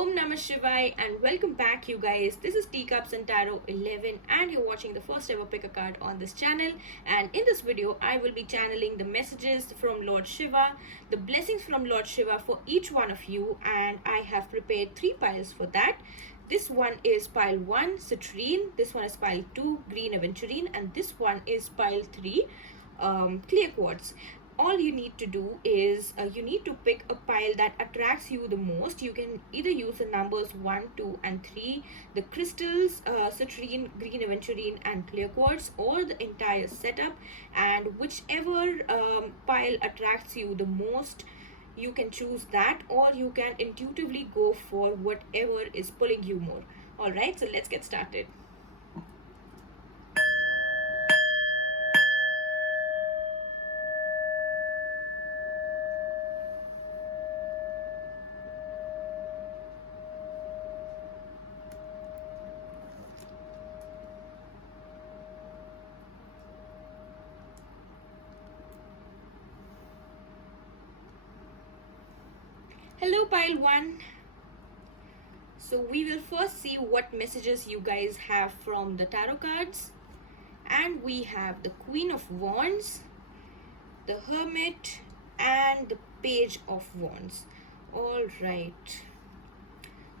Om Namah Shivaya and welcome back you guys. This is Teacups and Tarot 11 and you're watching the first ever pick a card on this channel, and in this video I will be channeling the messages from Lord Shiva, the blessings from Lord Shiva for each one of you, and I have prepared 3 piles for that. This one is pile 1 citrine, this one is pile 2 green aventurine, and this one is pile 3 clear quartz. All you need to do is you need to pick a pile that attracts you the most. You can either use the numbers 1, 2 and 3, the crystals, citrine, green aventurine and clear quartz, or the entire setup, and whichever pile attracts you the most, you can choose that, or you can intuitively go for whatever is pulling you more. Alright, so let's get started. Hello pile 1. So we will first see what messages you guys have from the tarot cards, and we have the Queen of Wands, the Hermit and the Page of Wands. All right,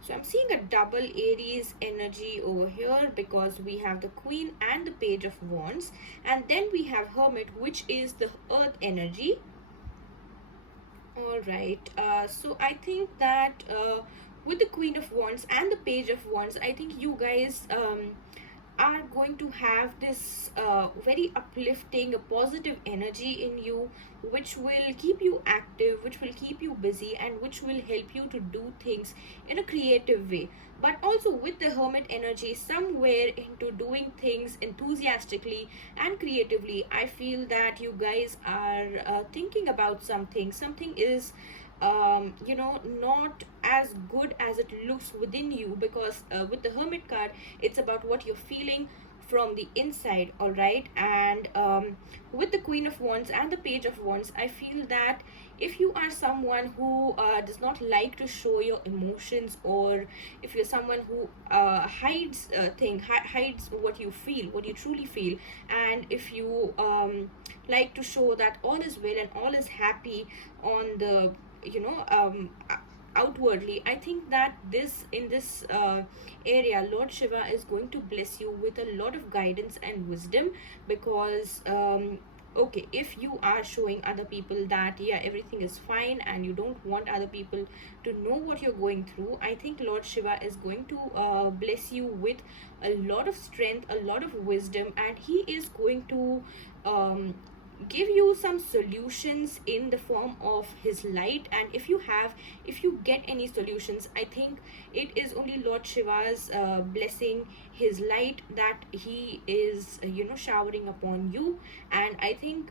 so I'm seeing a double Aries energy over here because we have the Queen and the Page of Wands, and then we have Hermit, which is the Earth energy. All right, so I think that with the Queen of Wands and the Page of Wands, I think you guys are going to have this very uplifting, a positive energy in you, which will keep you active, which will keep you busy, and which will help you to do things in a creative way. But also with the Hermit energy, somewhere into doing things enthusiastically and creatively, I feel that you guys are thinking about something is not as good as it looks within you, because with the Hermit card, it's about what you're feeling from the inside. All right, and with the Queen of Wands and the Page of Wands, I feel that if you are someone who does not like to show your emotions, or if you're someone who hides what you feel, what you truly feel, and if you like to show that all is well and all is happy on the outwardly, I think that in this area, Lord Shiva is going to bless you with a lot of guidance and wisdom, because okay, if you are showing other people that everything is fine and you don't want other people to know what you're going through, I think Lord Shiva is going to bless you with a lot of strength, a lot of wisdom, and he is going to give you some solutions in the form of his light. And if you get any solutions, I think it is only Lord Shiva's blessing, his light, that he is showering upon you. And I think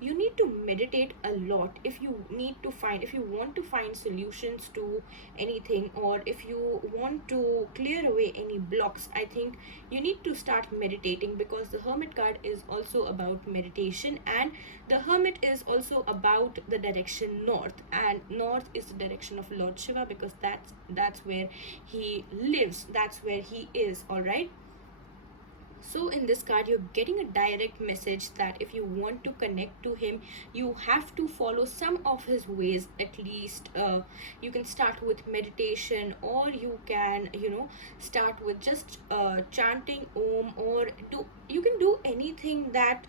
you need to meditate a lot if you want to find solutions to anything, or if you want to clear away any blocks. I think you need to start meditating, because the Hermit card is also about meditation, and the Hermit is also about the direction north, and north is the direction of Lord Shiva, because that's where he lives, that's where he is. All right, so in this card, you're getting a direct message that if you want to connect to him, you have to follow some of his ways. At least you can start with meditation, or you can start with just chanting Om, or you can do anything that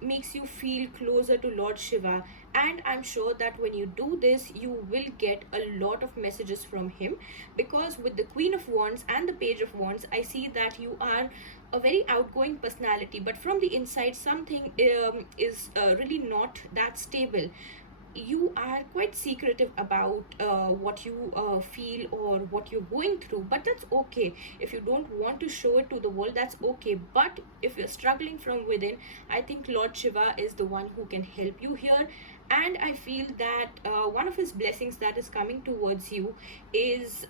makes you feel closer to Lord Shiva. And I'm sure that when you do this, you will get a lot of messages from him, because with the Queen of Wands and the Page of Wands, I see that you are a very outgoing personality, but from the inside something is really not that stable. You are quite secretive about what you feel or what you're going through, but that's okay. If you don't want to show it to the world, that's okay. But if you're struggling from within, I think Lord Shiva is the one who can help you here. And I feel that one of his blessings that is coming towards you is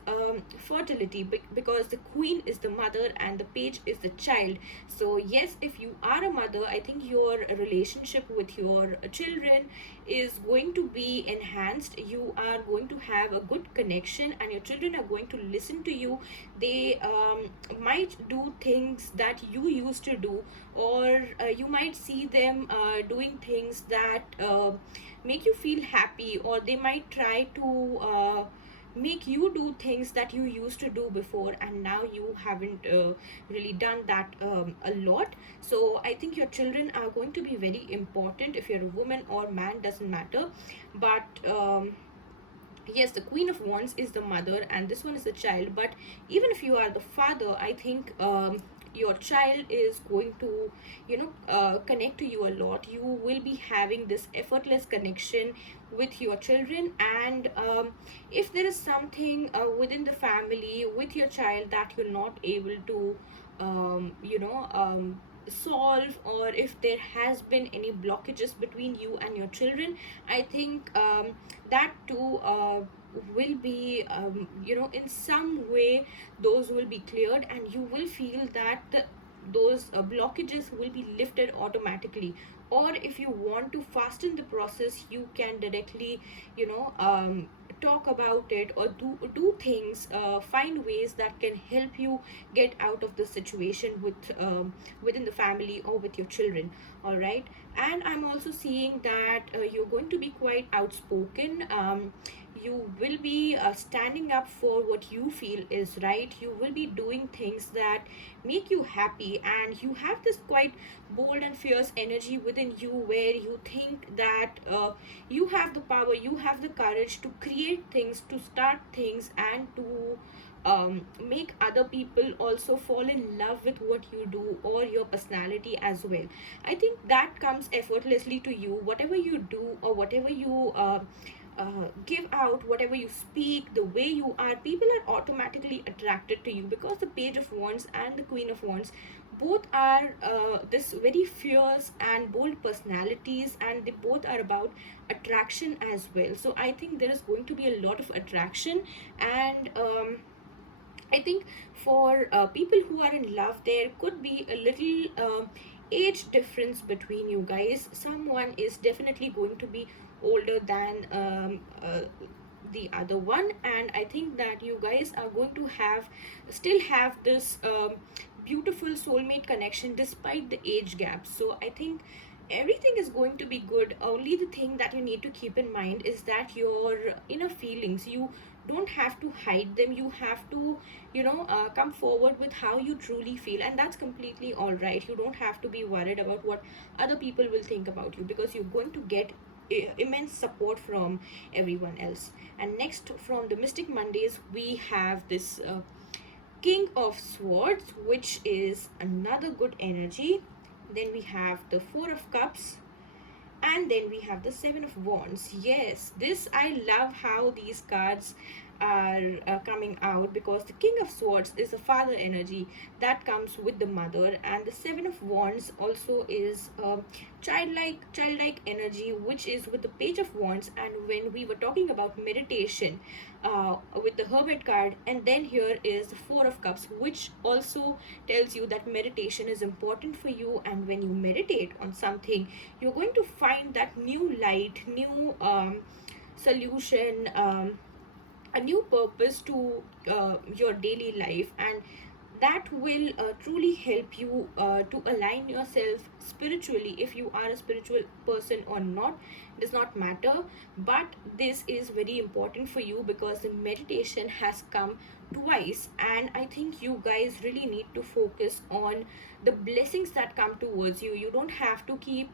fertility, because the queen is the mother and the page is the child. So yes, if you are a mother, I think your relationship with your children is going to be enhanced. You are going to have a good connection and your children are going to listen to you. They might do things that you used to do, or you might see them doing things that make you feel happy, or they might try to make you do things that you used to do before and now you haven't really done that a lot. So I think your children are going to be very important. If you're a woman or man, doesn't matter. But yes, the queen of wands is the mother and this one is the child. But even if you are the father, I think your child is going to connect to you a lot. You will be having this effortless connection with your children. And if there is something within the family with your child that you're not able to solve, or if there has been any blockages between you and your children, I think that too will be in some way those will be cleared, and you will feel that those blockages will be lifted automatically. Or if you want to fasten the process, you can directly talk about it, or do things, find ways that can help you get out of the situation within the family or with your children. All right. And I'm also seeing that you're going to be quite outspoken. You will be standing up for what you feel is right. You will be doing things that make you happy, and you have this quite bold and fierce energy within you, where you think that you have the power, you have the courage to create things, to start things, and to make other people also fall in love with what you do or your personality as well. I think that comes effortlessly to you. Whatever you do, or whatever you give out, whatever you speak, the way you are, people are automatically attracted to you, because the page of wands and the queen of wands both are this very fierce and bold personalities, and they both are about attraction as well. So I think there is going to be a lot of attraction. And I think for people who are in love, there could be a little age difference between you guys. Someone is definitely going to be older than the other one, and I think that you guys are going to still have this beautiful soulmate connection despite the age gap. So I think everything is going to be good. Only the thing that you need to keep in mind is that your inner feelings, you don't have to hide them. You have to come forward with how you truly feel, and that's completely all right. You don't have to be worried about what other people will think about you, because you're going to get immense support from everyone else. And next, from the Mystic Mondays, we have this King of Swords, which is another good energy. Then we have the Four of Cups, and then we have the Seven of Wands. Yes, this, I love how these cards are coming out, because the King of Swords is the father energy that comes with the mother, and the Seven of Wands also is childlike energy, which is with the Page of Wands. And when we were talking about meditation with the Hermit card, and then here is the Four of Cups, which also tells you that meditation is important for you, and when you meditate on something, you're going to find that new light, new solution, a new purpose to your daily life, and that will truly help you to align yourself spiritually. If you are a spiritual person or not, does not matter, but this is very important for you, because the meditation has come twice, and I think you guys really need to focus on the blessings that come towards you. You don't have to keep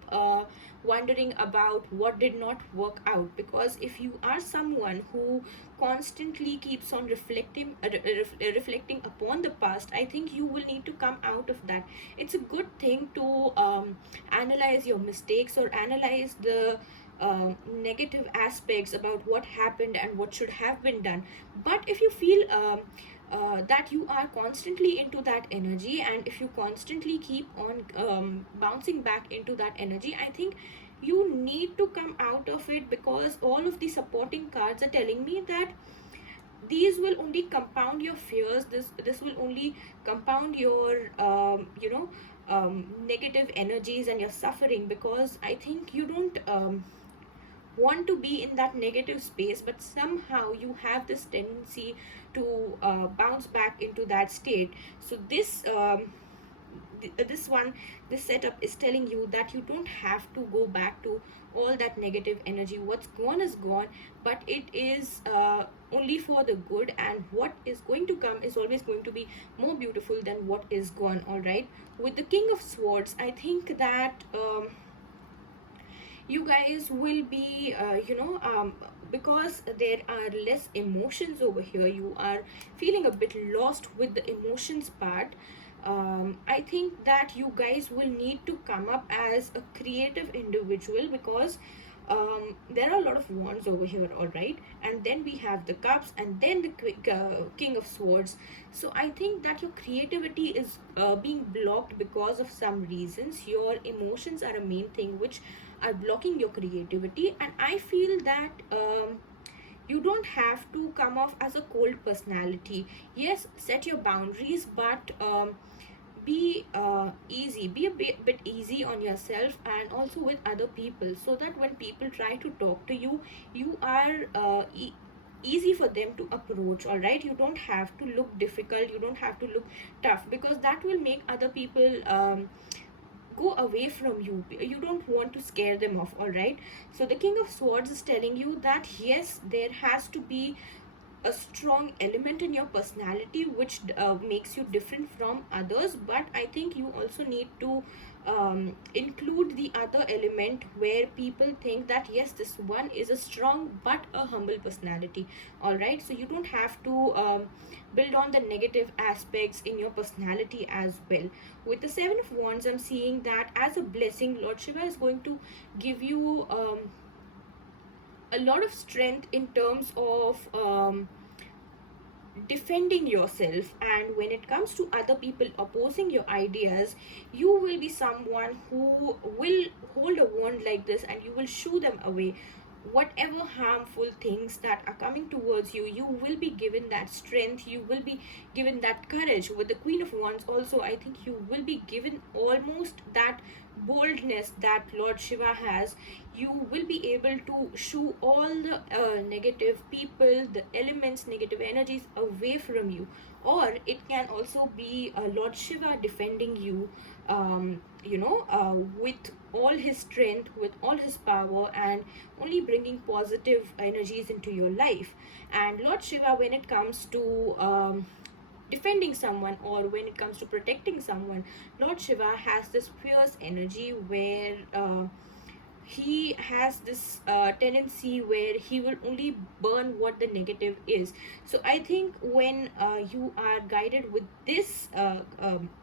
wondering about what did not work out, because if you are someone who constantly keeps on reflecting upon the past, I think you will need to come out of that. It's a good thing to analyze your mistakes, or analyze the negative aspects about what happened and what should have been done. But if you feel that you are constantly into that energy, and if you constantly keep on bouncing back into that energy, I think you need to come out of it, because all of the supporting cards are telling me that these will only compound your fears. This will only compound your negative energies and your suffering, because I think you don't want to be in that negative space, but somehow you have this tendency to bounce back into that state. So this one, this setup is telling you that you don't have to go back to all that negative energy. What's gone is gone, but it is only for the good, and what is going to come is always going to be more beautiful than what is gone. All right, with the King of Swords, I think that you guys will be because there are less emotions over here, you are feeling a bit lost with the emotions part. I think that you guys will need to come up as a creative individual, because there are a lot of wands over here, all right, and then we have the cups, and then the King of Swords. So I think that your creativity is being blocked because of some reasons. Your emotions are a main thing which are blocking your creativity, and I feel that you don't have to come off as a cold personality. Yes, set your boundaries, but be easy, be a bit easy on yourself and also with other people, so that when people try to talk to you, you are easy for them to approach. All right, you don't have to look difficult, you don't have to look tough, because that will make other people go away from you. You don't want to scare them off. All right, so the King of Swords is telling you that yes, there has to be a strong element in your personality which makes you different from others, but I think you also need to include the other element where people think that yes, this one is a strong but a humble personality. All right, so you don't have to build on the negative aspects in your personality as well. With the Seven of Wands, I'm seeing that as a blessing, Lord Shiva is going to give you a lot of strength in terms of defending yourself, and when it comes to other people opposing your ideas, you will be someone who will hold a wand like this and you will shoo them away. Whatever harmful things that are coming towards you, you will be given that strength, you will be given that courage. With the Queen of Wands also, I think you will be given almost that boldness that Lord Shiva has. You will be able to shoo all the negative people, the elements, negative energies away from you. Or it can also be Lord Shiva defending you, with all his strength, with all his power, and only bringing positive energies into your life. And Lord Shiva, when it comes to defending someone, or when it comes to protecting someone, Lord Shiva has this fierce energy where he has this tendency where he will only burn what the negative is. So I think when you are guided with this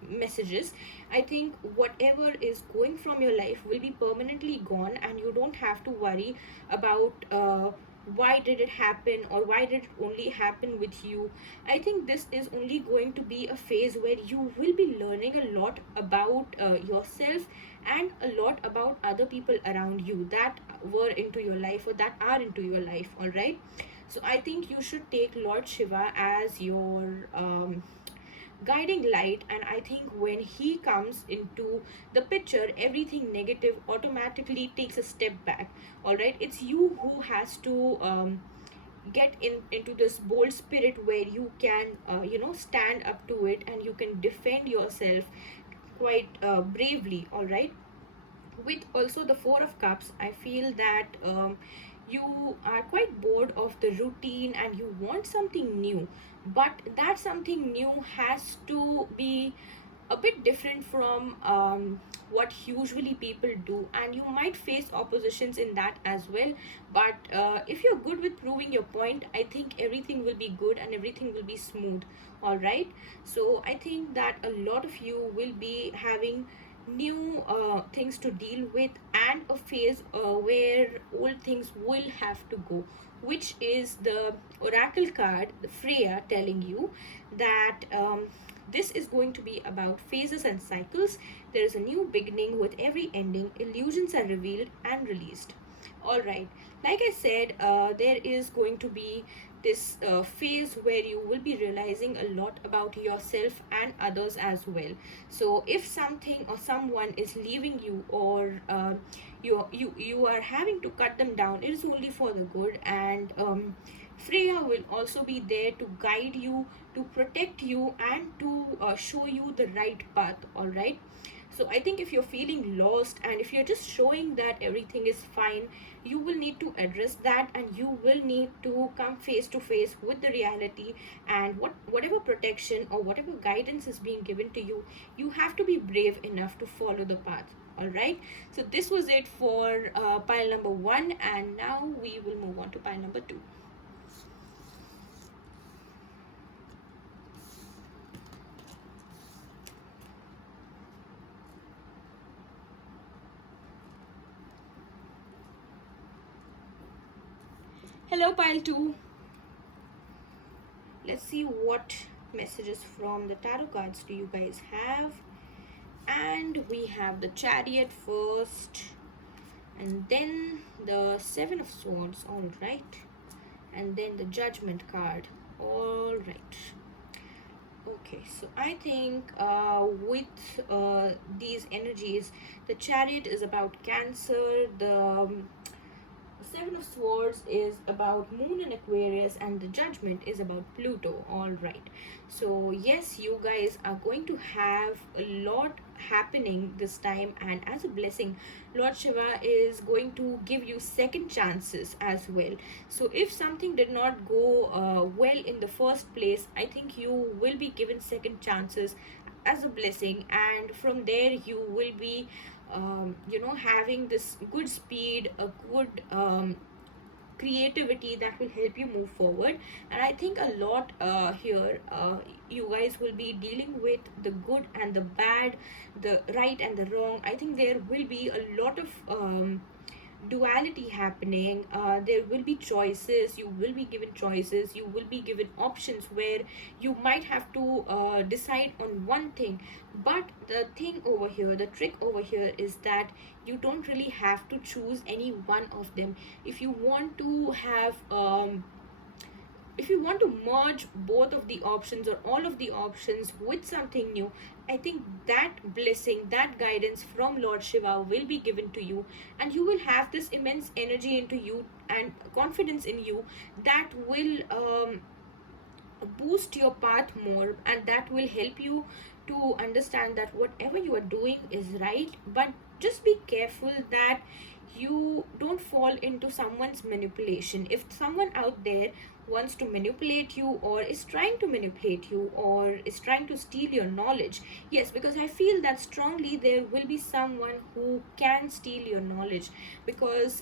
messages, I think whatever is going from your life will be permanently gone, and you don't have to worry about why did it happen, or why did it only happen with you. I think this is only going to be a phase where you will be learning a lot about yourself, and a lot about other people around you that were into your life or that are into your life. All right, so I think you should take Lord Shiva as your guiding light, and I think when he comes into the picture, everything negative automatically takes a step back. All right, it's you who has to get into this bold spirit where you can stand up to it, and you can defend yourself quite bravely. All right, with also the Four of Cups, I feel that you are quite bored of the routine and you want something new, but that something new has to be a bit different from what usually people do, and you might face oppositions in that as well. But if you're good with proving your point, I think everything will be good and everything will be smooth. All right, so I think that a lot of you will be having new things to deal with, and a phase where old things will have to go, which is the oracle card, the Freya, telling you that this is going to be about phases and cycles. There is a new beginning with every ending. Illusions are revealed and released. All right, like I said, there is going to be this phase where you will be realizing a lot about yourself and others as well. So if something or someone is leaving you, or you are having to cut them down, it is only for the good. And Freya will also be there to guide you, to protect you, and to show you the right path. All right. So I think if you're feeling lost and if you're just showing that everything is fine, you will need to address that, and you will need to come face to face with the reality. And whatever protection or whatever guidance is being given to you, you have to be brave enough to follow the path. All right. So this was it for pile number 1, and now we will move on to pile number 2. Hello, pile 2. Let's see what messages from the tarot cards do you guys have. And we have the Chariot first, and then the Seven of Swords. All right, and then the Judgment card. All right. Okay, so I think with these energies, the Chariot is about Cancer, the Seven of Swords is about Moon and Aquarius, and the Judgment is about Pluto. All right. So yes, you guys are going to have a lot happening this time, and as a blessing, Lord Shiva is going to give you second chances as well. So if something did not go well in the first place, I think you will be given second chances as a blessing, and from there you will be having this good speed, a good creativity that will help you move forward. And I think a lot here, you guys will be dealing with the good and the bad, the right and the wrong. I think there will be a lot of duality happening. There will be choices, you will be given choices, you will be given options where you might have to decide on one thing. But the thing over here, the trick over here, is that you don't really have to choose any one of them. If you want to have if you want to merge both of the options or all of the options with something new, I think that blessing, that guidance from Lord Shiva will be given to you, and you will have this immense energy into you and confidence in you that will boost your path more, and that will help you to understand that whatever you are doing is right. But just be careful that you don't fall into someone's manipulation. If someone out there wants to manipulate you, or is trying to manipulate you, or is trying to steal your knowledge, yes, because I feel that strongly there will be someone who can steal your knowledge. Because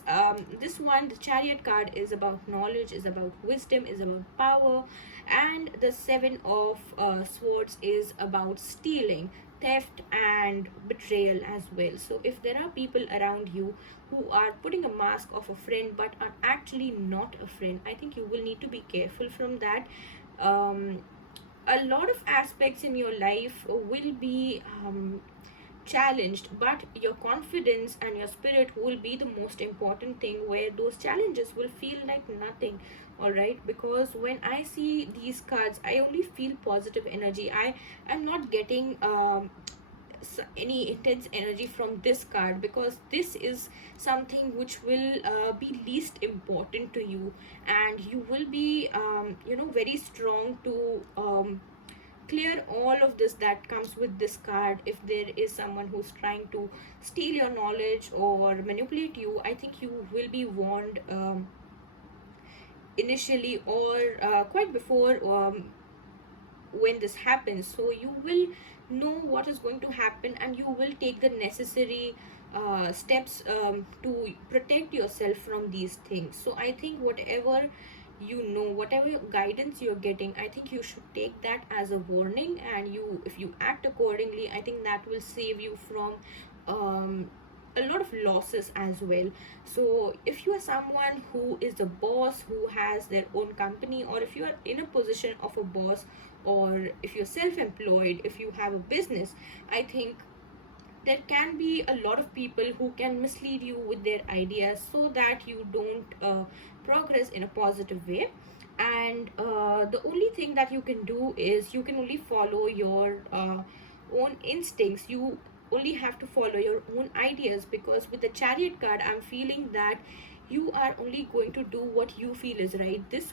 this one, the Chariot card, is about knowledge, is about wisdom, is about power, and the Seven of Swords is about stealing, theft, and betrayal as well. So if there are people around you who are putting a mask of a friend but are actually not a friend, I think you will need to be careful from that. A lot of aspects in your life will be challenged, but your confidence and your spirit will be the most important thing, where those challenges will feel like nothing. All right, because when I see these cards, I only feel positive energy. I am not getting any intense energy from this card, because this is something which will be least important to you, and you will be very strong to clear all of this that comes with this card. If there is someone who's trying to steal your knowledge or manipulate you, I think you will be warned initially, or quite before when this happens. So you will know what is going to happen, and you will take the necessary steps to protect yourself from these things. So I think whatever whatever guidance you're getting, I think you should take that as a warning, and if you act accordingly, I think that will save you from a lot of losses as well. So if you are someone who is a boss, who has their own company, or if you are in a position of a boss, or if you're self-employed, if you have a business, I think there can be a lot of people who can mislead you with their ideas so that you don't progress in a positive way. And the only thing that you can do is you can only follow your own instincts. You only have to follow your own ideas, because with the chariot card I'm feeling that you are only going to do what you feel is right. This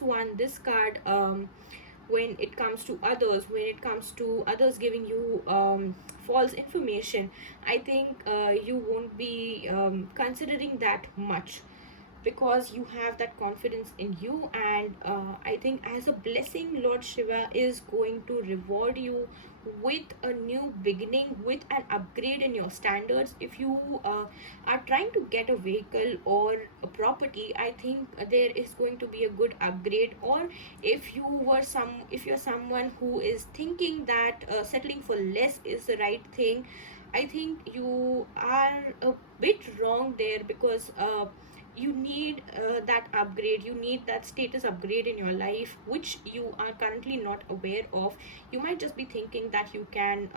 card, when it comes to others, when it comes to others giving you false information, I think you won't be considering that much, because you have that confidence in you. And I think as a blessing, Lord Shiva is going to reward you with a new beginning, with an upgrade in your standards. If you are trying to get a vehicle or a property, I think there is going to be a good upgrade. Or if you're someone who is thinking that settling for less is the right thing, I think you are a bit wrong there, because you need that upgrade, you need that status upgrade in your life, which you are currently not aware of. You might just be thinking that you can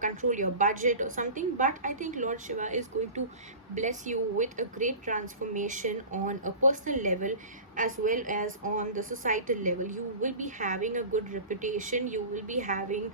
control your budget or something, but I think Lord Shiva is going to bless you with a great transformation on a personal level as well as on the societal level. You will be having a good reputation, you will be having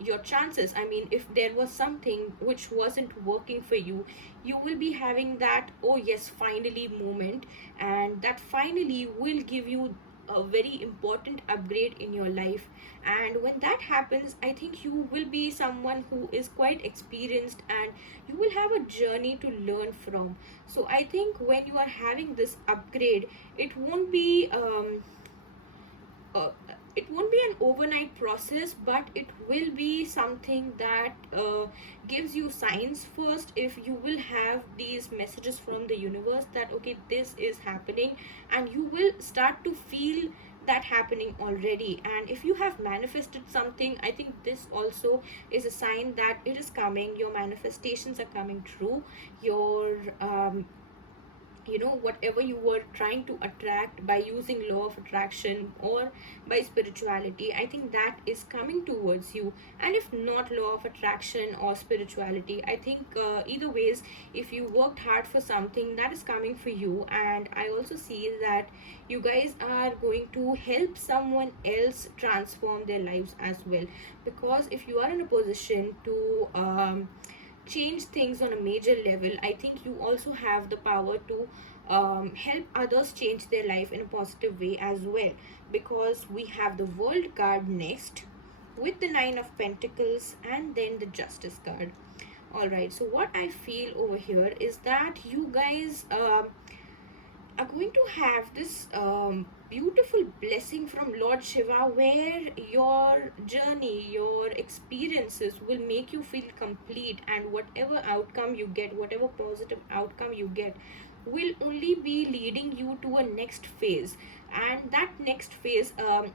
your chances. I mean, if there was something which wasn't working for you, you will be having that oh yes finally moment, and that finally will give you a very important upgrade in your life. And when that happens, I think you will be someone who is quite experienced, and you will have a journey to learn from. So I think when you are having this upgrade, it won't be uh, it won't be an overnight process, but it will be something that gives you signs first. If you will have these messages from the universe that okay, this is happening, and you will start to feel that happening already. And if you have manifested something, I think this also is a sign that it is coming, your manifestations are coming true. Your whatever you were trying to attract by using law of attraction or by spirituality, I think that is coming towards you. And if not law of attraction or spirituality, I think either ways, if you worked hard for something, that is coming for you. And I also see that you guys are going to help someone else transform their lives as well, because if you are in a position to change things on a major level, I think you also have the power to help others change their life in a positive way as well. Because we have the World card next, with the Nine of Pentacles, and then the Justice card. All right, so what I feel over here is that you guys are going to have this beautiful blessing from Lord Shiva, where your journey, your experiences will make you feel complete, and whatever outcome you get, whatever positive outcome you get, will only be leading you to a next phase. And that next phase,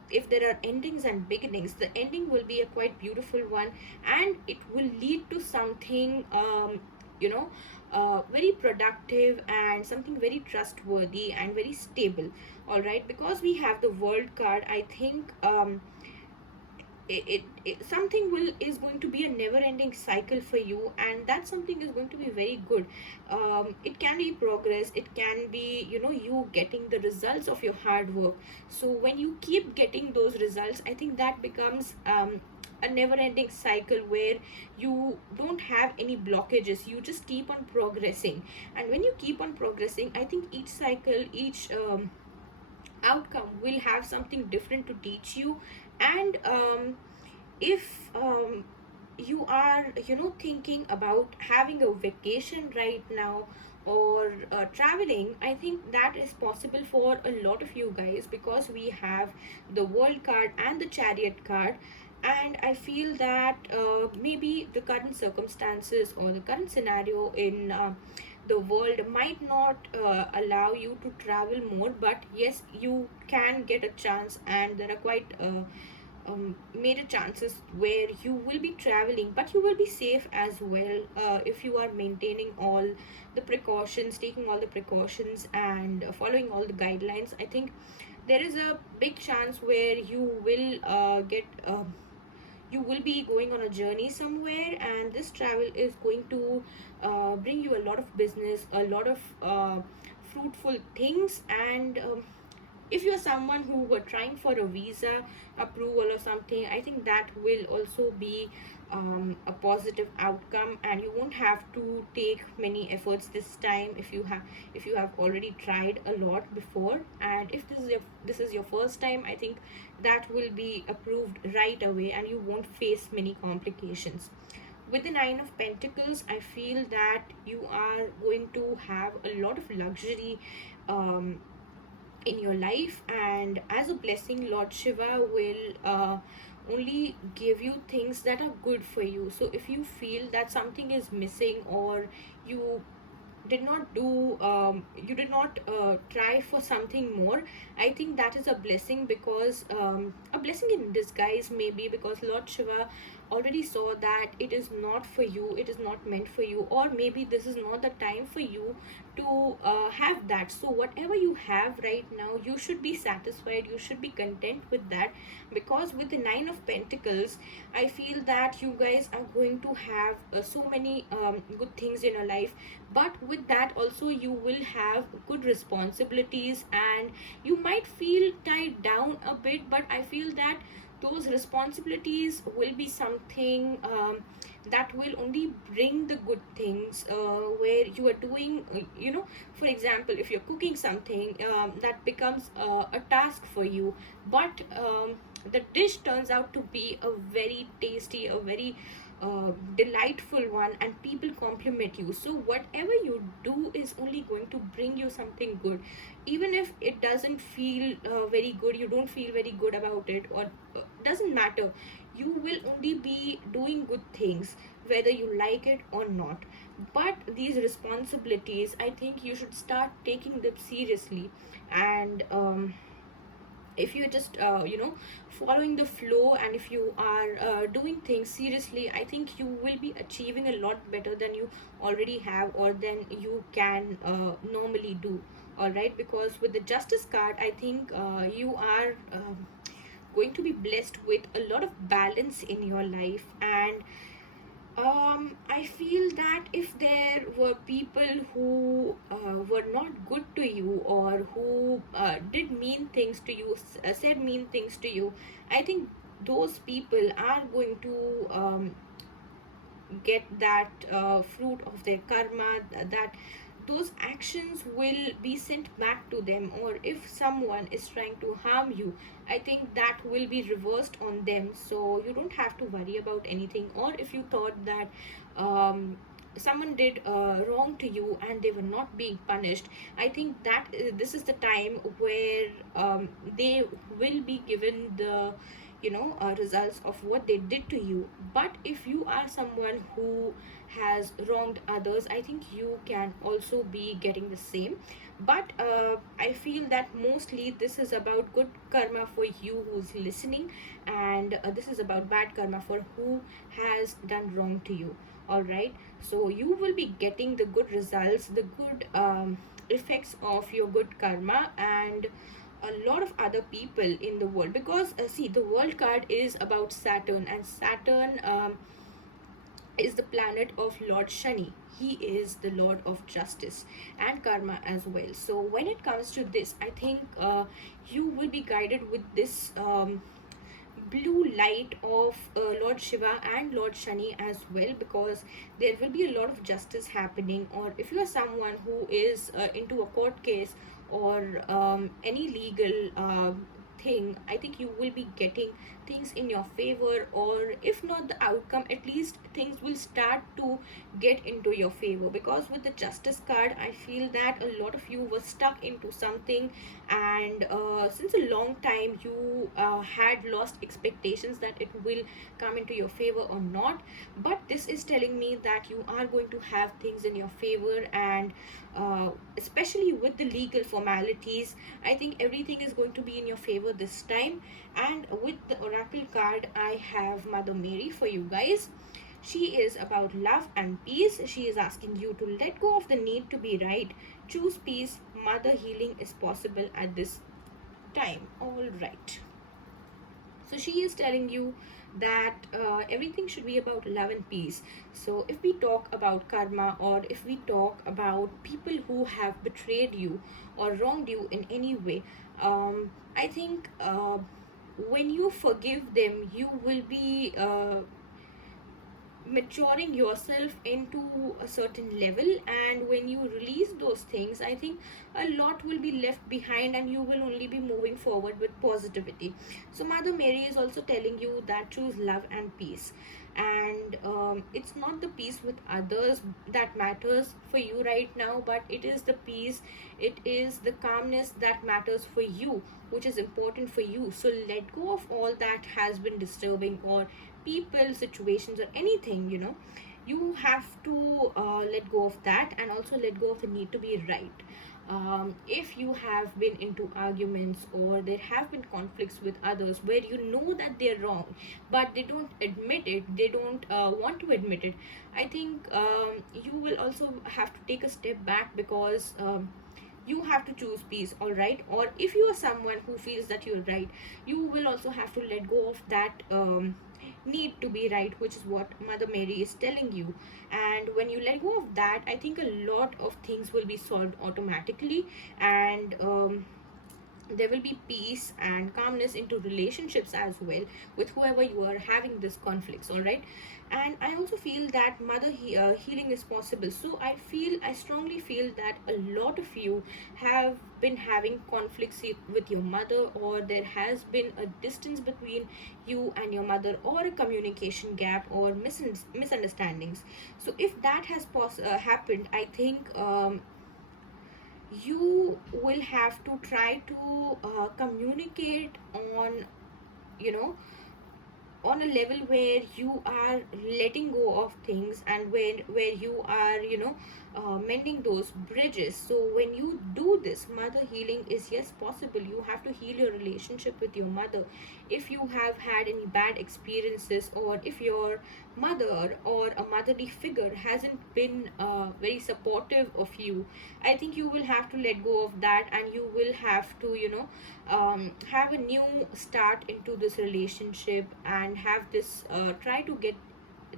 if there are endings and beginnings, the ending will be a quite beautiful one, and it will lead to something you know very productive, and something very trustworthy and very stable. All right, because we have the World card, I think something will is going to be a never ending cycle for you, and that something is going to be very good. It can be progress, it can be you getting the results of your hard work. So when you keep getting those results, I think that becomes a never ending cycle where you don't have any blockages, you just keep on progressing. And when you keep on progressing, I think each cycle, each outcome will have something different to teach you. And if you are thinking about having a vacation right now, or traveling, I think that is possible for a lot of you guys, because we have the World card and the Chariot card. And I feel that maybe the current circumstances or the current scenario in the world might not allow you to travel more, but yes, you can get a chance, and there are quite major chances where you will be traveling, but you will be safe as well if you are maintaining all the precautions, taking all the precautions, and following all the guidelines. I think there is a big chance where you will be going on a journey somewhere, and this travel is going to bring you a lot of business, a lot of fruitful things. And if you're someone who were trying for a visa approval or something, I think that will also be a positive outcome, and you won't have to take many efforts this time if you have already tried a lot before. And if this is your first time, I think that will be approved right away, and you won't face many complications. With the Nine of Pentacles, I feel that you are going to have a lot of luxury um, in your life, and as a blessing, Lord Shiva will only give you things that are good for you. So if you feel that something is missing, or you you did not try for something more, I think that is a blessing, because a blessing in disguise, maybe because Lord Shiva already saw that it is not for you, it is not meant for you, or maybe this is not the time for you to have that. So whatever you have right now, you should be satisfied, you should be content with that, because with the Nine of Pentacles, I feel that you guys are going to have so many good things in your life, but with that also you will have good responsibilities, and you might feel tied down a bit, but I feel that those responsibilities will be something that will only bring the good things, where you are doing, for example, if you're cooking something, that becomes a task for you, but the dish turns out to be a very tasty, a very delightful one, and people compliment you. So whatever you do is only going to bring you something good, even if it doesn't feel very good, you don't feel very good about it, or doesn't matter, you will only be doing good things whether you like it or not. But these responsibilities, I think you should start taking them seriously, and if you're just following the flow, and if you are doing things seriously, I think you will be achieving a lot better than you already have, or than you can normally do. All right, because with the Justice card, I think you are going to be blessed with a lot of balance in your life. And I feel that if there were people who were not good to you, or who did mean things to you, said mean things to you, I think those people are going to get that fruit of their karma, that those actions will be sent back to them. Or if someone is trying to harm you, I think that will be reversed on them, so you don't have to worry about anything. Or if you thought that someone did wrong to you and they were not being punished, I think that this is the time where they will be given the results of what they did to you. But if you are someone who has wronged others, I think you can also be getting the same. But I feel that mostly this is about good karma for you who's listening, and this is about bad karma for who has done wrong to you. All right, so you will be getting the good results, the good effects of your good karma, and a lot of other people in the world. Because see, the world card is about Saturn, and Saturn is the planet of Lord Shani. He is the Lord of Justice and Karma as well. So when it comes to this, I think you will be guided with this blue light of Lord Shiva and Lord Shani as well, because there will be a lot of justice happening. Or if you are someone who is into a court case, or any legal thing, I think you will be getting things in your favor, or if not the outcome, at least things will start to get into your favor. Because with the Justice card, I feel that a lot of you were stuck into something, and since a long time you had lost expectations that it will come into your favor or not. But this is telling me that you are going to have things in your favor, and especially with the legal formalities. I think everything is going to be in your favor this time. And with the oracle card, I have Mother Mary for you guys. She is about love and peace. She is asking you to let go of the need to be right. Choose peace. Mother healing is possible at this time. All right. So she is telling you that everything should be about love and peace. So if we talk about karma, or if we talk about people who have betrayed you or wronged you in any way, I think when you forgive them, you will be maturing yourself into a certain level. And when you release those things, I think a lot will be left behind, and you will only be moving forward with positivity. So Mother Mary is also telling you that choose love and peace. And it's not the peace with others that matters for you right now, but it is the peace, it is the calmness that matters for you, which is important for you. So let go of all that has been disturbing, or people, situations, or anything. You have to let go of that, and also let go of the need to be right. If you have been into arguments, or there have been conflicts with others where you know that they're wrong, but they don't admit it, they don't want to admit it, I think you will also have to take a step back, because you have to choose peace. All right. Or if you are someone who feels that you're right, you will also have to let go of that need to be right, which is what Mother Mary is telling you. And when you let go of that, I think a lot of things will be solved automatically. And there will be peace and calmness into relationships as well, with whoever you are having this conflicts. All right. And I also feel that healing is possible. So I strongly feel that a lot of you have been having conflicts with your mother, or there has been a distance between you and your mother, or a communication gap, or misunderstandings. So if that has happened, I think you will have to try to communicate on, you know on a level where you are letting go of things, and where you are, mending those bridges. So when you do this, mother healing is, yes, possible. You have to heal your relationship with your mother. If you have had any bad experiences, or if your mother or a motherly figure hasn't been very supportive of you, I think you will have to let go of that, and you will have to, have a new start into this relationship, and have this try to get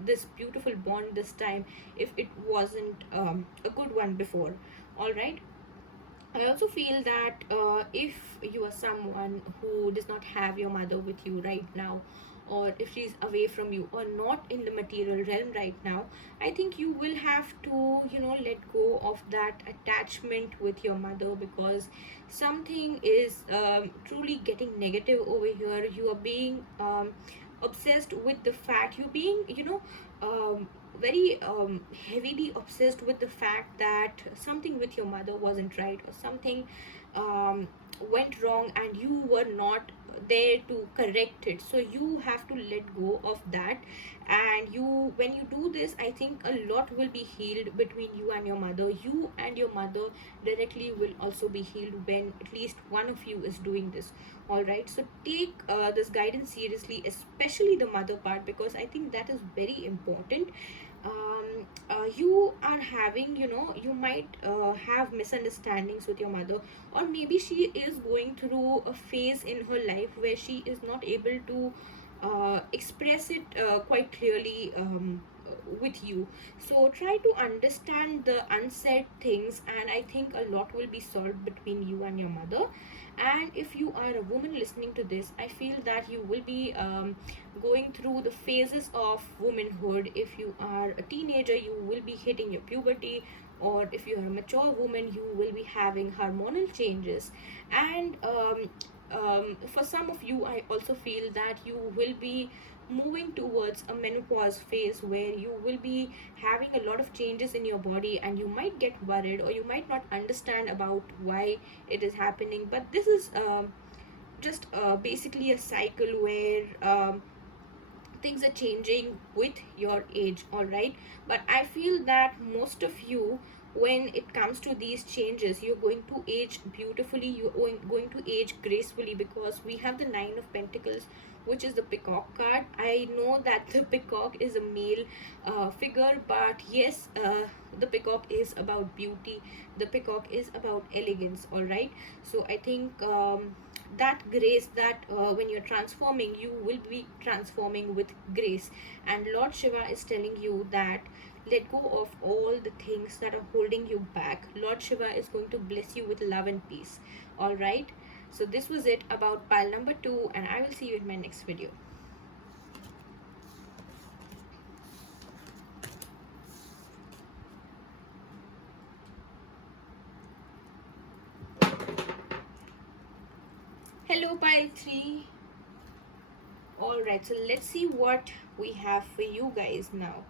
this beautiful bond this time, if it wasn't a good one before. All right. I also feel that if you are someone who does not have your mother with you right now, or if she's away from you, or not in the material realm right now, I think you will have to, let go of that attachment with your mother, because something is truly getting negative over here. You are being obsessed with the fact, you're being, very heavily obsessed with the fact that something with your mother wasn't right, or something went wrong, and you were not there to correct it. So you have to let go of that. And when you do this, I think a lot will be healed between you and your mother. You and your mother directly will also be healed when at least one of you is doing this. All right. So take this guidance seriously, especially the mother part, because I think that is very important. You are having, you might have misunderstandings with your mother, or maybe she is going through a phase in her life where she is not able to express it quite clearly with you. So try to understand the unsaid things, and I think a lot will be solved between you and your mother. And if you are a woman listening to this, I feel that you will be going through the phases of womanhood. If you are a teenager, you will be hitting your puberty, or if you are a mature woman, you will be having hormonal changes. And for some of you, I also feel that you will be moving towards a menopause phase, where you will be having a lot of changes in your body, and you might get worried, or you might not understand about why it is happening. But this is just basically a cycle where things are changing with your age. All right. But I feel that most of you when it comes to these changes, you're going to age beautifully, you're going to age gracefully, because we have the Nine of Pentacles, which is the peacock card. I know that the peacock is a male figure, but yes, the peacock is about beauty, the peacock is about elegance, all right. So I think that grace, that when you're transforming, you will be transforming with grace. And Lord Shiva is telling you that let go of all the things that are holding you back. Lord Shiva is going to bless you with love and peace, all right. So this was it about pile number 2, and I will see you in my next video. Hello pile 3. All right, so let's see what we have for you guys now.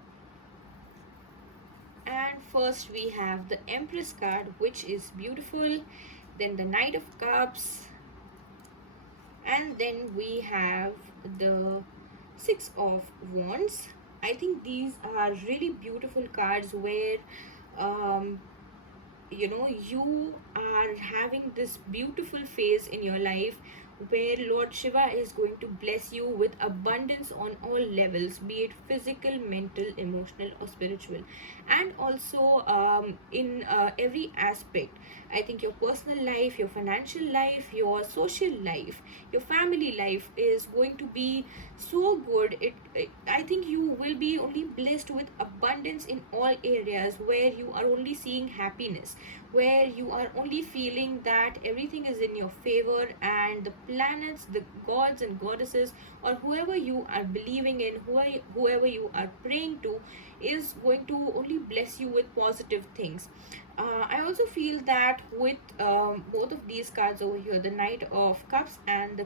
And first we have the Empress card, which is beautiful, then the Knight of Cups, and then we have the Six of Wands. I think these are really beautiful cards where you are having this beautiful phase in your life where Lord Shiva is going to bless you with abundance on all levels, be it physical, mental, emotional, or spiritual, and also in every aspect. I think your personal life, your financial life, your social life, your family life is going to be so good. I think you will be only blessed with abundance in all areas, where you are only seeing happiness, where you are only feeling that everything is in your favor, and the planets, the gods and goddesses, or whoever you are believing in, whoever you are praying to, is going to only bless you with positive things. I also feel that with both of these cards over here, the Knight of Cups and the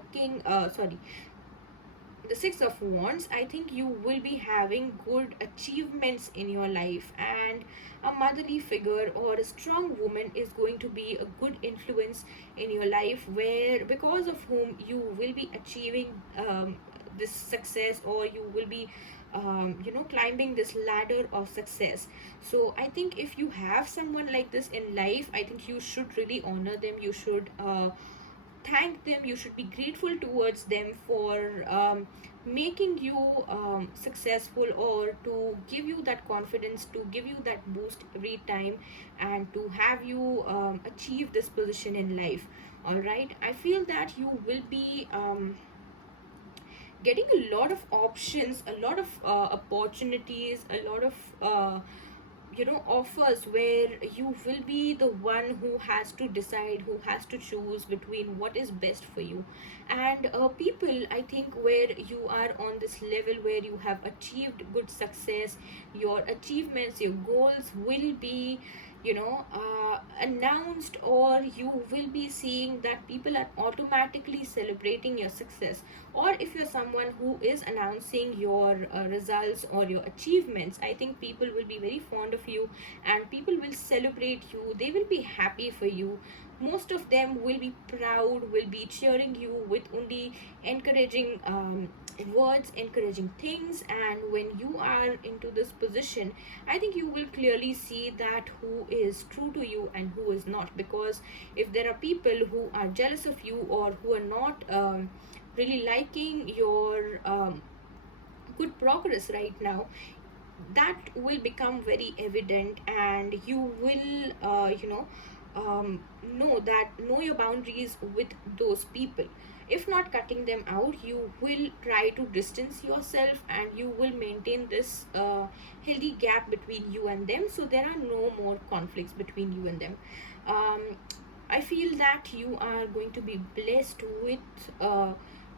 the Six of Wands, I think you will be having good achievements in your life, and a motherly figure or a strong woman is going to be a good influence in your life, where because of whom you will be achieving this success, or you will be climbing this ladder of success. So I think if you have someone like this in life, I think you should really honor them, you should thank them, you should be grateful towards them for making you successful, or to give you that confidence, to give you that boost every time, and to have you achieve this position in life. All right, I feel that you will be getting a lot of options, a lot of opportunities, a lot of offers, where you will be the one who has to decide, who has to choose between what is best for you. And people, I think, where you are on this level where you have achieved good success, your achievements, your goals will be announced, or you will be seeing that people are automatically celebrating your success. Or if you're someone who is announcing your results or your achievements, I think people will be very fond of you, and people will celebrate you, they will be happy for you. Most of them will be proud, will be cheering you with only encouraging words, encouraging things. And when you are into this position, I think you will clearly see that who is true to you and who is not. Because if there are people who are jealous of you, or who are not really liking your good progress right now, that will become very evident, and you will know your boundaries with those people. If not cutting them out, you will try to distance yourself, and you will maintain this healthy gap between you and them, so there are no more conflicts between you and them. um, I feel that you are going to be blessed with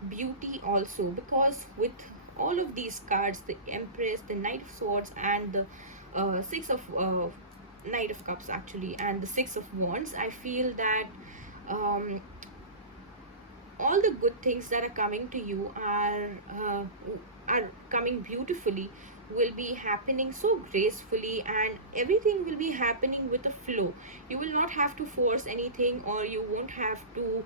beauty also, because with all of these cards, the Empress, the Knight of Swords, and the Six of Knight of Cups actually, and the Six of Wands, I feel that um, all the good things that are coming to you are coming beautifully, will be happening so gracefully, and everything will be happening with a flow. You will not have to force anything, or you won't have to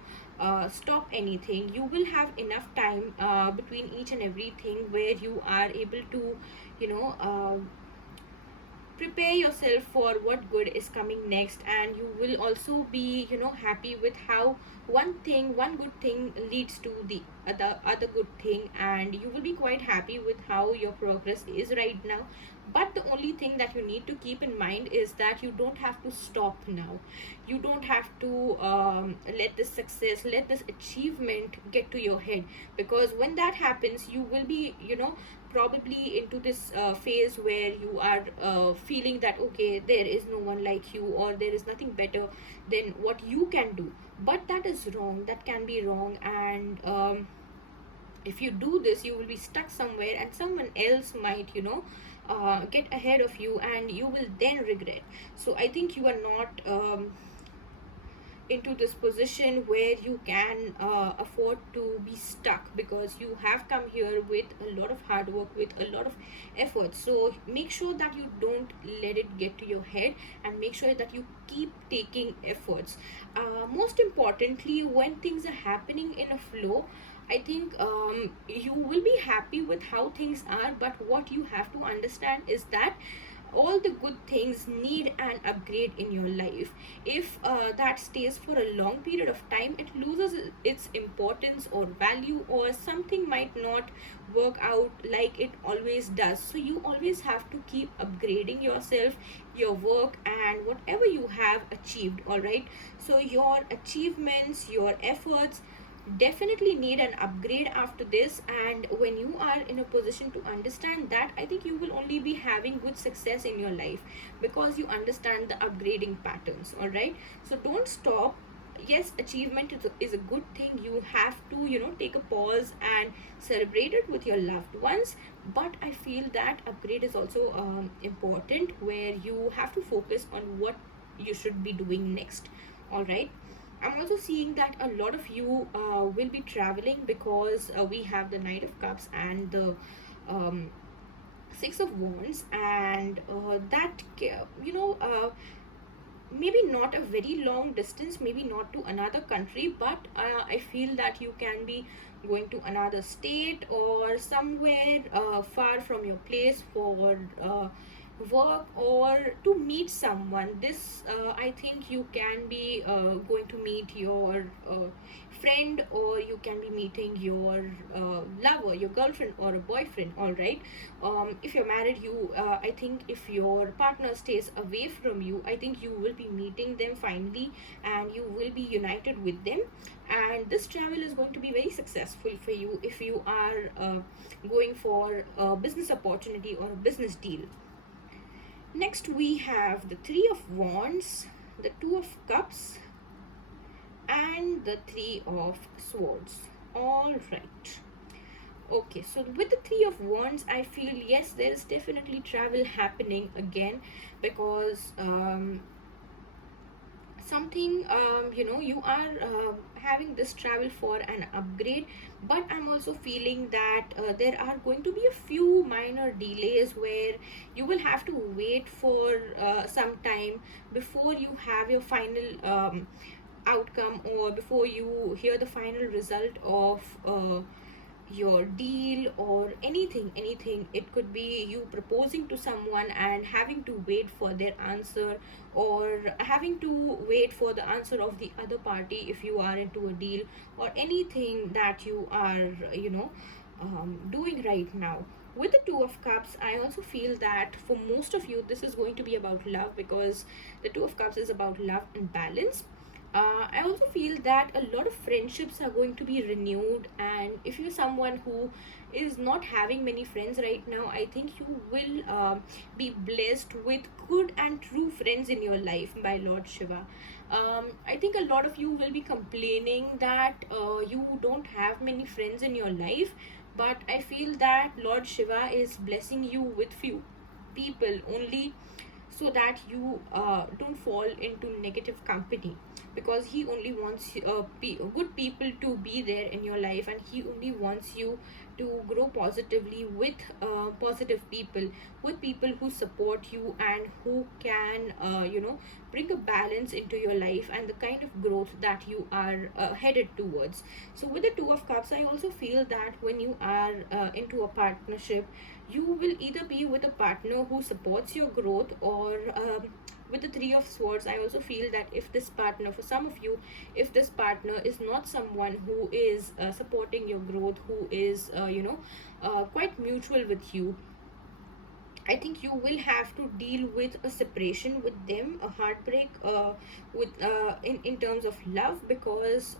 stop anything. You will have enough time between each and everything, where you are able to you know prepare yourself for what good is coming next, and you will also be, happy with how one good thing leads to the other good thing, and you will be quite happy with how your progress is right now. But the only thing that you need to keep in mind is that you don't have to stop now. You don't have to let this success, let this achievement get to your head, because when that happens, you will be, probably into this phase where you are feeling that, okay, there is no one like you, or there is nothing better than what you can do. But that is wrong, that can be wrong. And if you do this, you will be stuck somewhere, and someone else might, get ahead of you, and you will then regret. So I think you are not into this position where you can afford to be stuck, because you have come here with a lot of hard work, with a lot of effort. So make sure that you don't let it get to your head, and make sure that you keep taking efforts. Most importantly, when things are happening in a flow, I think you will be happy with how things are, but what you have to understand is that all the good things need an upgrade in your life. If that stays for a long period of time, it loses its importance or value, or something might not work out like it always does. So you always have to keep upgrading yourself, your work, and whatever you have achieved. All right, so your achievements, your efforts definitely need an upgrade after this. And when you are in a position to understand that, I think you will only be having good success in your life, because you understand the upgrading patterns. All right, so don't stop. Yes, achievement is a good thing. You have to, take a pause and celebrate it with your loved ones. But I feel that upgrade is also important, where you have to focus on what you should be doing next. All right, I'm also seeing that a lot of you will be traveling, because we have the Knight of Cups and the um, Six of Wands, and maybe not a very long distance, maybe not to another country, but I feel that you can be going to another state, or somewhere far from your place for work, or to meet someone. This I think you can be going to meet your friend, or you can be meeting your lover, your girlfriend, or a boyfriend. All right, if you're married, you I think if your partner stays away from you, I think you will be meeting them finally, and you will be united with them. And this travel is going to be very successful for you if you are going for a business opportunity or a business deal. Next, we have the Three of Wands, the Two of Cups, and the Three of Swords. All right. Okay, so with the Three of Wands, I feel yes, there is definitely travel happening again, because something you are having this travel for an upgrade. But I'm also feeling that there are going to be a few minor delays, where you will have to wait for some time before you have your final outcome, or before you hear the final result of your deal, or anything. It could be you proposing to someone and having to wait for their answer, or having to wait for the answer of the other party if you are into a deal, or anything that you are doing right now. With the Two of Cups, I also feel that for most of you, this is going to be about love, because the Two of Cups is about love and balance. I also feel that a lot of friendships are going to be renewed, and if you're someone who is not having many friends right now, I think you will be blessed with good and true friends in your life by Lord Shiva. I think a lot of you will be complaining that you don't have many friends in your life, but I feel that Lord Shiva is blessing you with few people only, so that you don't fall into negative company. because he only wants good people to be there in your life, and he only wants you to grow positively with positive people, with people who support you and who can bring a balance into your life and the kind of growth that you are headed towards. So with the Two of Cups, I also feel that when you are into a partnership, you will either be with a partner who supports your growth, or with the Three of Swords, I also feel that if this partner, for some of you, if this partner is not someone who is supporting your growth, who is quite mutual with you, I think you will have to deal with a separation with them, a heartbreak with in terms of love, because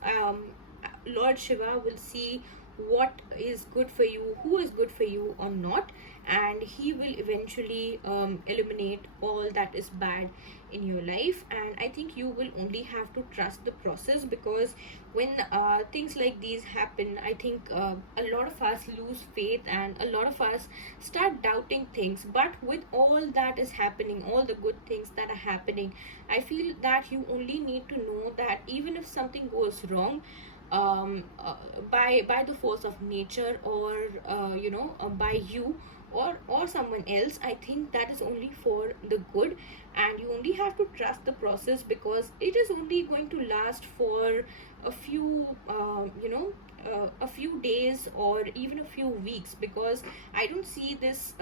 Lord Shiva will see what is good for you, who is good for you or not, and he will eventually eliminate all that is bad in your life. And I think you will only have to trust the process, because when things like these happen, I think a lot of us lose faith and a lot of us start doubting things. But with all that is happening, all the good things that are happening, I feel that you only need to know that even if something goes wrong, by the force of nature, or by you or someone else, I think that is only for the good, and you only have to trust the process, because it is only going to last for a few a few days or even a few weeks, because I don't see this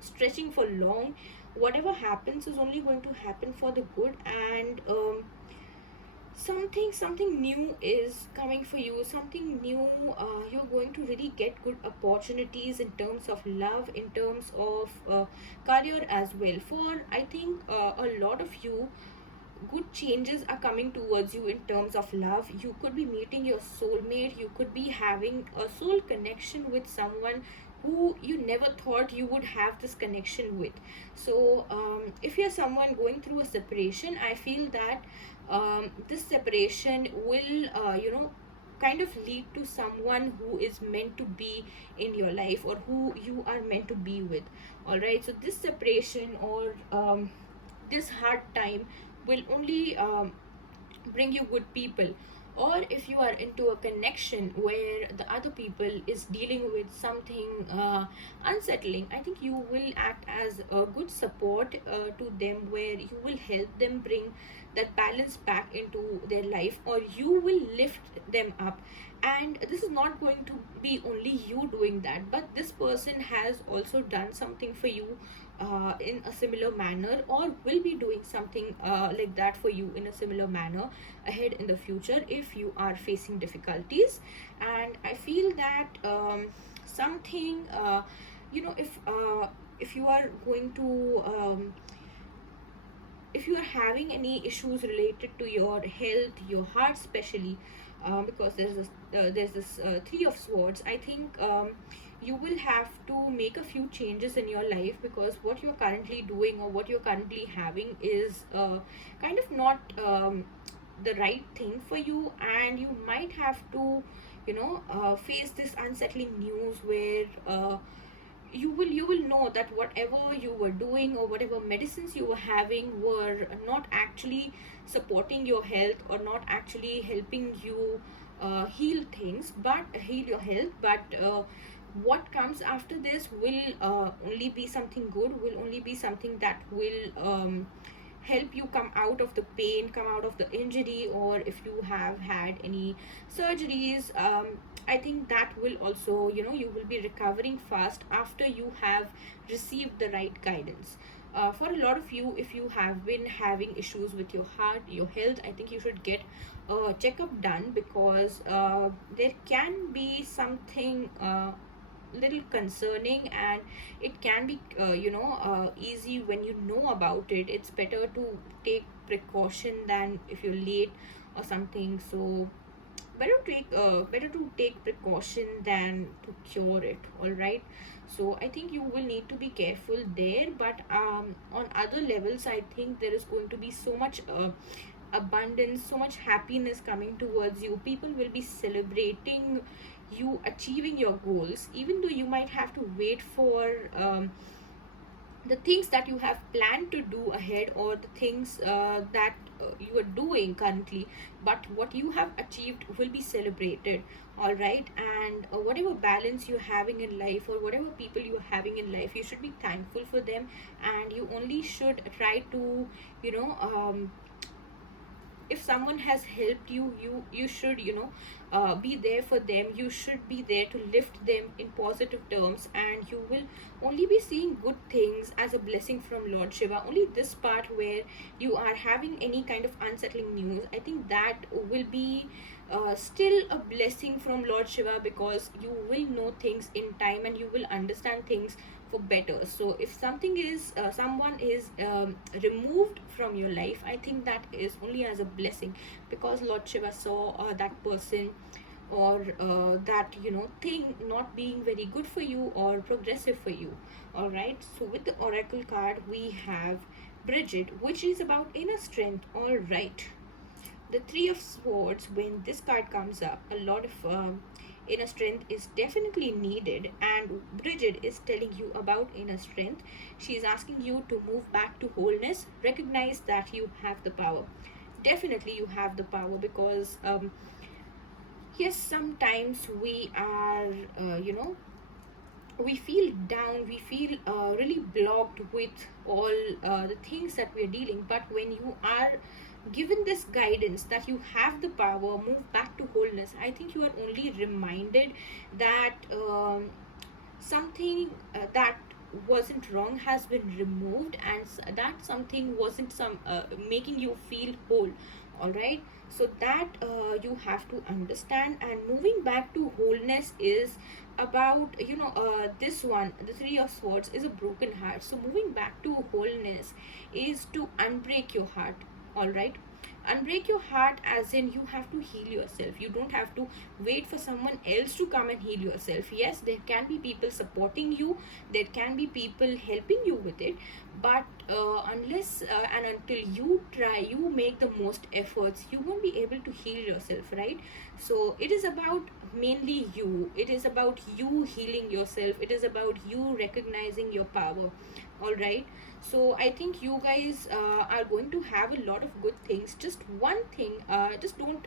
stretching for long. Whatever happens is only going to happen for the good, and something new is coming for you, something new. You're going to really get good opportunities in terms of love, in terms of career as well. For I think a lot of you, good changes are coming towards you in terms of love. You could be meeting your soulmate, you could be having a soul connection with someone who you never thought you would have this connection with. So if you're someone going through a separation, I feel that this separation will kind of lead to someone who is meant to be in your life, or who you are meant to be with. All right, so this separation, or this hard time, will only bring you good people. Or if you are into a connection where the other people is dealing with something unsettling, I think you will act as a good support to them, where you will help them bring that balance back into their life, or you will lift them up. And this is not going to be only you doing that, but this person has also done something for you in a similar manner, or will be doing something like that for you in a similar manner ahead in the future, if you are facing difficulties. And I feel that something if you are going to if you are having any issues related to your health, your heart especially, because there's this Three of Swords, I think you will have to make a few changes in your life, because what you're currently doing or what you're currently having is kind of not the right thing for you, and you might have to face this unsettling news, where you will know that whatever you were doing or whatever medicines you were having were not actually supporting your health, or not actually helping you heal your health. But what comes after this will only be something good, will only be something that will help you come out of the pain, come out of the injury, or if you have had any surgeries, I think that will also, you will be recovering fast after you have received the right guidance. For a lot of you, if you have been having issues with your heart, your health, I think you should get a checkup done, because there can be something little concerning, and it can be easy when you know about it. It's better to take precaution than if you're late or something. So better to take precaution than to cure it. All right, so I think you will need to be careful there. But on other levels, I think there is going to be so much abundance, so much happiness coming towards you. People will be celebrating you achieving your goals, even though you might have to wait for the things that you have planned to do ahead, or the things that you are doing currently, but what you have achieved will be celebrated. All right, and whatever balance you're having in life, or whatever people you're having in life, you should be thankful for them, and you only should try to, you know if someone has helped you, you should, be there for them. You should be there to lift them in positive terms, and you will only be seeing good things as a blessing from Lord Shiva. Only this part where you are having any kind of unsettling news, I think that will be still a blessing from Lord Shiva, because you will know things in time, and you will understand things for better. So if something is someone is removed from your life, I think that is only as a blessing, because Lord Shiva saw that person, or that thing not being very good for you or progressive for you. All right, so with the oracle card we have Bridget, which is about inner strength. All right, the Three of Swords, when this card comes up, a lot of inner strength is definitely needed, and Bridget is telling you about inner strength. She is asking you to move back to wholeness, recognize that you have the power. Definitely you have the power, because yes, sometimes we are we feel down, we feel really blocked with all the things that we're dealing. But when you are given this guidance that you have the power, move back to wholeness, I think you are only reminded that something that wasn't wrong has been removed, and that something wasn't some making you feel whole. All right, so that you have to understand, and moving back to wholeness is about, this one, the Three of Swords, is a broken heart. So moving back to wholeness is to unbreak your heart. All right, unbreak your heart, as in you have to heal yourself. You don't have to wait for someone else to come and heal yourself. Yes, there can be people supporting you, there can be people helping you with it, but unless and until you try, you make the most efforts, you won't be able to heal yourself, right? So it is about mainly you, it is about you healing yourself, it is about you recognizing your power. All right, so I think you guys are going to have a lot of good things. Just one thing, just don't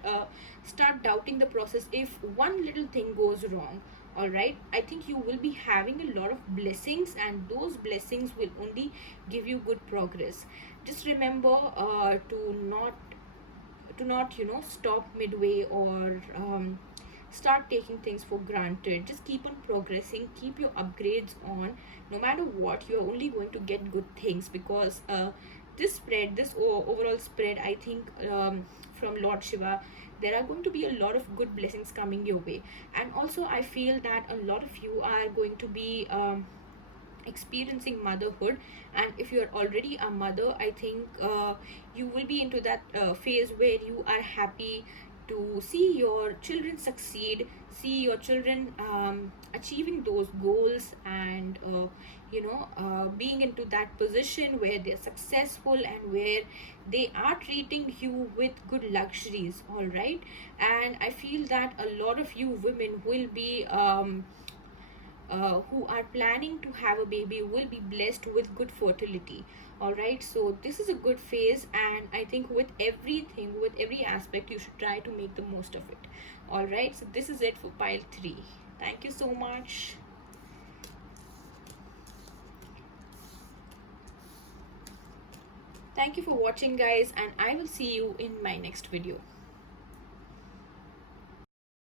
start doubting the process if one little thing goes wrong. All right, I think you will be having a lot of blessings, and those blessings will only give you good progress. Just remember to not stop midway, or start taking things for granted. Just keep on progressing, keep your upgrades on. No matter what, you're only going to get good things, because this spread, this overall spread, I think, from Lord Shiva, there are going to be a lot of good blessings coming your way. And also I feel that a lot of you are going to be experiencing motherhood, and if you're already a mother, I think you will be into that phase where you are happy to see your children succeed, see your children achieving those goals, and being into that position where they're successful, and where they are treating you with good luxuries. All right, and I feel that a lot of you women will be who are planning to have a baby will be blessed with good fertility. All right, so this is a good phase, and I think with everything, with every aspect, you should try to make the most of it. All right, so this is it for pile 3. Thank you so much. Thank you for watching, guys, and I will see you in my next video.